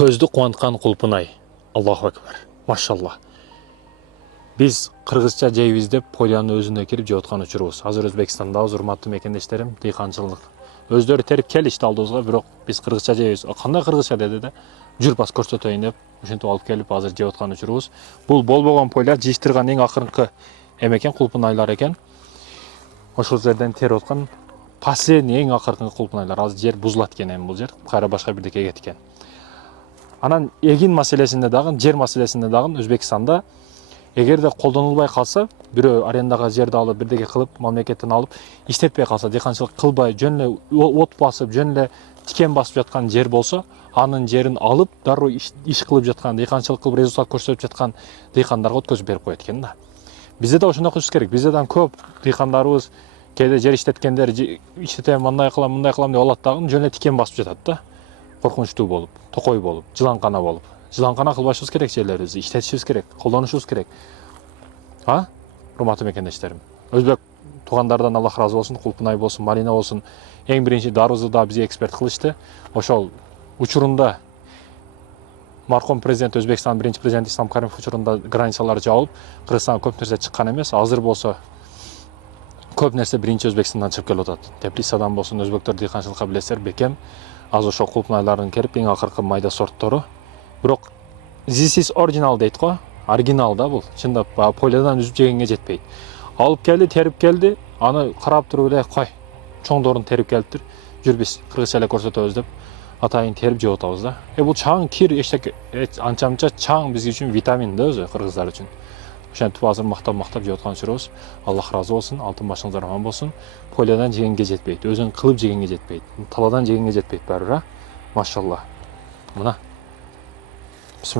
Көзді қуантқан құлпынай. Аллаху акбар. Машалла. Біз қырғызша жейбіз деп поляны өзүнө кирип жеп учурубуз. Азыр Өзбекстанда урматтуу мекендештерим, дыйканчылык өздөрү терип келишти алдыбызга, бирок биз кыргызча жейбиз. Кандай кыргызча деди да, жүр бас көрсөтөйүн деп ушинтип алып келип азыр жеп учурубуз. Бул болбогон поля жыйыштырган эң акыркы экен, кулпунайлар экен. Ошол жерден терип аткан последний эң акыркы кулпунайлар. Азыр жер бузулат экен, эми бул жер кайра башка бирдеке кеткен. Анан эгин маселесинде дагы, жер маселесинде дагы Өзбекстанда эгерде колдонулбай калса, бирөө арендага жерди алып, бирдеке кылып, мамлекеттен алып, иштетпей калса, дыйканчылык кылбай, жөн эле от басып, жөн эле тикен басып жаткан жер болсо, анын жерин алып, дароо иш кылып жаткан, дыйканчылык кылып результат көрсөтүп жаткан дыйкандарга өткөзүп берип коет экен да. Бизде да ошондой кылыш керек. Бизде да көп дыйкандарыбыз кээде жер иштеткендер, иштетем, мындай кылам деп алат дагы, жөн эле тикен басып жатат да. Коркунучтуу болуп, токой болуп, жыланкана болуп. Жыланкана кылбашыбыз керек жерлерибизди, иштетишибиз керек, колдонушубуз керек. Урматтуу мекендештерим. Өзбек туугандардан Аллах разы болсун, Кулпунай болсун, Марина болсун. Эң биринчи дарыбызды да бизге эксперт кылышты. Ошол учурунда марком президент, Өзбекстан биринчи президент Ислам Каримов учурунда границалар жабылып, Кыргызстанга көп нерсе чыккан эмес. Азыр болсо көп нерсе биринчи Өзбекстандан чыгып келип атат. Теплицадан болсун, өзбектөр дыйканчылыкка билесиздер, бекем. Азыр ошол кулпунайлардын келип эң акыркы майда сорттору. Бирок this is original дейт го, оригинал да бул. Чындап полядан үзүп жегенге жетпейт. Алып келди, терип келди, аны карап туруп эле кой. Чоңдорун терип келиптир. Жүр биз кыргызча эле көрсөтөбүз деп атайын терип жеп атабыз да. Бул чаң, кир, эчтеке анча-мынча чаң биз үчүн витамин да өзү, кыргыздар үчүн. Ошентип азыр мактап жеп аткан учурубуз. Аллах разы болсун, алтын башыңыздар аман болсун. Полядан жегенге жетпейт, өзүң кылып жегенге жетпейт. Таладан жегенге жетпейт баары, Машалла. Мына. Бисмилла.